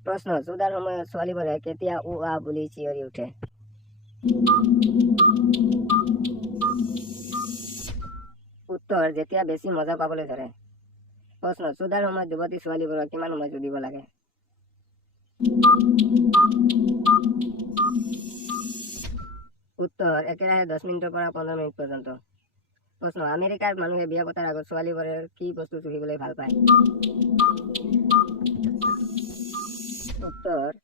প্ৰশ্ন চুদাৰ সময়ত ছোৱালীবোৰে কেতিয়া উ আ বুলি চিঞৰি উঠে? উত্তৰ যেতিয়া বেছি মজা পাবলৈ ধৰে। প্ৰশ্ন চুদাৰ সময়ত যুৱতী ছোৱালীবোৰক কিমান সময় দিব লাগে? উত্তৰ একেৰাহে 10 মিনিটৰ পৰা 15 মিনিট পৰ্যন্ত। প্ৰশ্ন আমেৰিকাৰ মানুহে বিয়া পতাৰ আগত ছোৱালীবোৰে কি বস্তু চুহিবলৈ ভাল পায়? উত্তৰ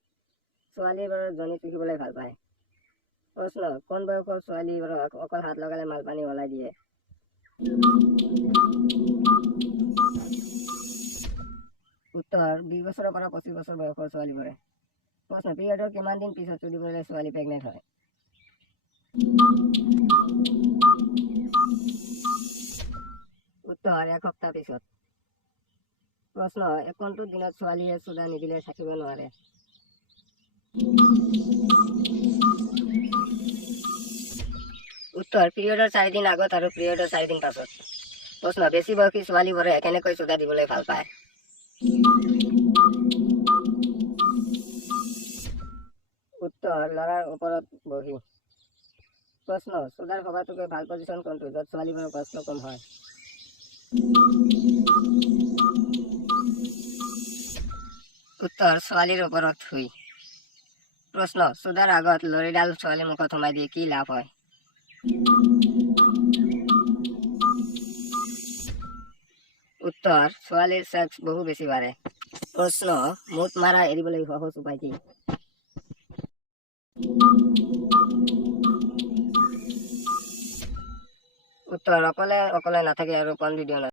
ছোৱালীবোৰৰ জনি চুহিবলৈ ভাল পায়। প্ৰশ্ন কোন বয়সৰ ছোৱালীবোৰক অকল হাত লগালে মালপানী ওলাই দিয়ে? উত্তৰ 20 বছৰৰ পৰা 25 বছৰ বয়সৰ ছোৱালীবোৰে। প্ৰশ্ন পিৰিয়ডৰ কিমান দিন পিছত চুলি পৰিলে ছোৱালী প্ৰেগনেণ্ট হয়? উত্তৰ 1 সপ্তাহ পিছত। প্ৰশ্ন কোনটো দিনত ছোৱালীয়ে চুদা নিদিলে থাকিব নোৱাৰে? উত্তৰ পিৰিয়ডৰ 4 দিন আগত আৰু পিৰিয়ডৰ 4 দিন পাছত। প্ৰশ্ন বেছি বয়সী ছোৱালীবোৰে কেনেকৈ চুদা দিবলৈ ভাল পায়? উত্তৰ ল'ৰাৰ ওপৰত বহি। প্ৰশ্ন চুদাৰ সবাতোকৈ ভাল পজিশ্যন কোনটো য'ত ছোৱালীবোৰৰ কষ্ট কম হয়? উত্তৰ ছোৱালীৰ ওপৰত শুই। প্ৰশ্ন চুদাৰ আগত লৰিডাল ছোৱালীৰ মুখত সোমাই দিয়ে কি লাভ হয়? উত্তৰ ছোৱালীৰ সেক্স বহু বেছি বাঢ়ে। প্ৰশ্ন মুঠ মাৰা এৰিবলৈ সহজ উপায় কি? উত্তৰ অকলে অকলে নাথাকে আৰু কম ভিডিঅ'